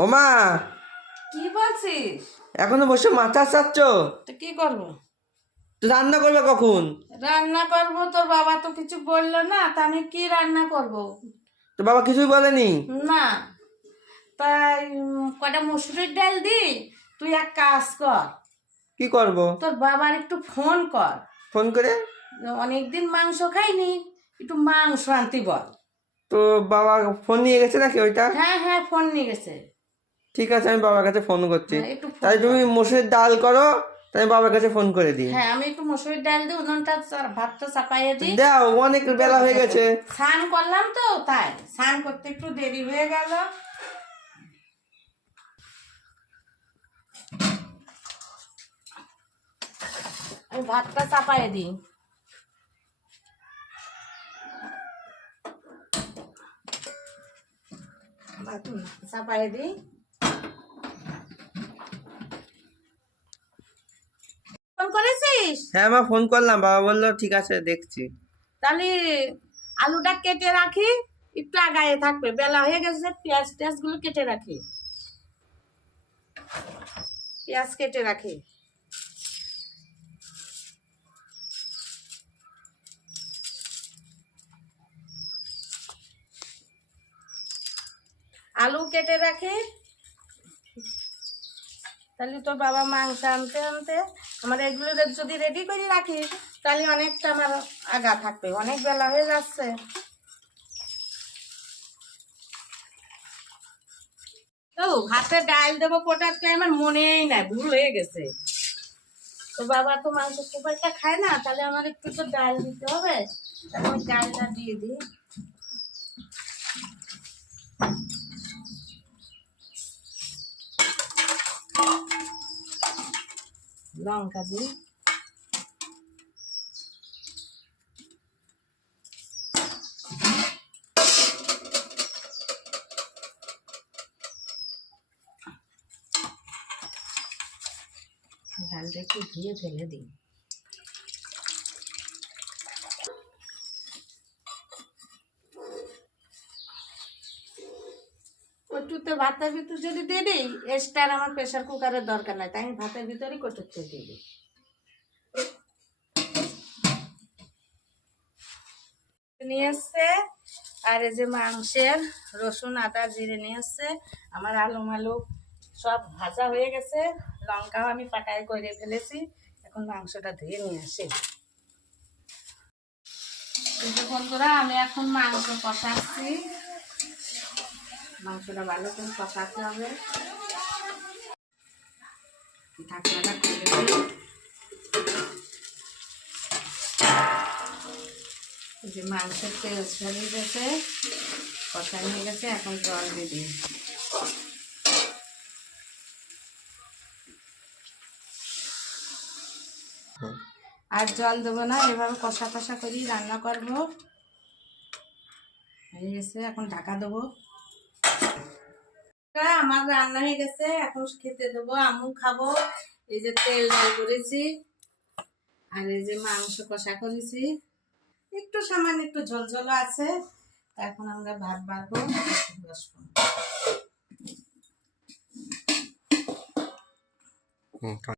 ও মা, কি বলছিস? এখনো বসে মাথা চাচ্ছ? তো কি করব? তো রান্না করবে কখন? রান্না করব, তোর বাবা তো কিছু বললো না, তা আমি কি রান্না করব? তো বাবা কিছুই বলেনি? না, তাই কটা মসুরির ডাল দি। তুই এক কাজ কর, কি করব? তোর বাবার একটু ফোন কর। ফোন করে? অনেকদিন মাংস খাইনি, একটু মাংস আনতে বল। তো বাবা ফোন নিয়ে গেছে নাকি ওইটা? হ্যাঁ হ্যাঁ, ফোন নিয়ে গেছে। ঠিক আছে, আমি বাবার কাছে ফোন করছি। হ্যাঁ, একটু ফোন তাই তুমি কর। মসুরের ডাল করো, তাই আমি বাবার কাছে ফোন করে দিই। হ্যাঁ, আমি একটু মসুরির ডাল দিই, উনুনটা ভাতটা চাপাইয়ে দিই। দাও, অনেক বেলা হয়ে গেছে। স্নান করলাম তো, তাই স্নান করতে একটু দেরি হয়ে গেল। আমি ভাতটা চাপাইয়ে দিই। চাপাইয়ে দিই। ফোন করেছিস? হ্যাঁ মা, ফোন করলাম, বাবা বললো ঠিক আছে দেখছি। তাহলে আলুটা কেটে রাখি, একটু আগায়ে থাকবে, বেলা হয়ে গেছে। পেঁয়াজ টেয়াজ গুলো কেটে রাখি, পেঁয়াজ কেটে রাখি। আলু কেটে রাখি। তাহলে তোর বাবা মাংস আনতে আনতে আমার এগুলো যদি রেডি করে রাখি, তাহলে অনেকটা আমার আগা থাকবে, অনেক বেলা হয়ে যাচ্ছে। তো ভাতে ডাল দেবো কোটার, আমার মনেই নাই, ভুল হয়ে গেছে। তো বাবা তো মাংস খুব একটা খায় না, তাহলে আমার একটু তো ডাল দিতে হবে। তাহলে আমি ডালটা দিয়ে দিই। লঙ্কা দিই। ডালটা একটু ধুয়ে ফেলে দিই। কটুতে ভাতের ভিতর যদি দিয়ে দিই, এক্সট্রা আমার প্রেশার কুকারের দরকার নাই, তাই আমি ভাতের ভিতরেই কটুতে দিয়ে দিই। নিয়ে এসছে, আর এই যে মাংসের রসুন আদা জিরে নিয়ে এসছে। আমার আলু মালু সব ভাজা হয়ে গেছে, লঙ্কাও আমি পাটায় করে ফেলেছি। এখন মাংসটা ধুয়ে নিয়ে আসি। কিন্তু বন্ধুরা, আমি এখন মাংস কষাচ্ছি। মাংসটা ভালো করে কষাতে হবে। ঢাকনাটা খুলে দিই। এই যে মাংসের তেল ছাড়িয়ে গেছে, কষা নিয়ে গেছে, এখন জল দিয়ে দিই। আর জল দেবো না, এভাবে কষা কষা করি রান্না করবো। হয়ে গেছে, এখন ঢাকা দেবো। আমার রান্না হয়ে গেছে, এখন খেতে দেবো, আমিও খাবো। এই যে তেল ডাল করেছি, আর এই যে মাংস কষা করেছি, একটু সামান্য একটু ঝোল ঝোল আছে। এখন আমরা ভাত বাড়বো, বসবো।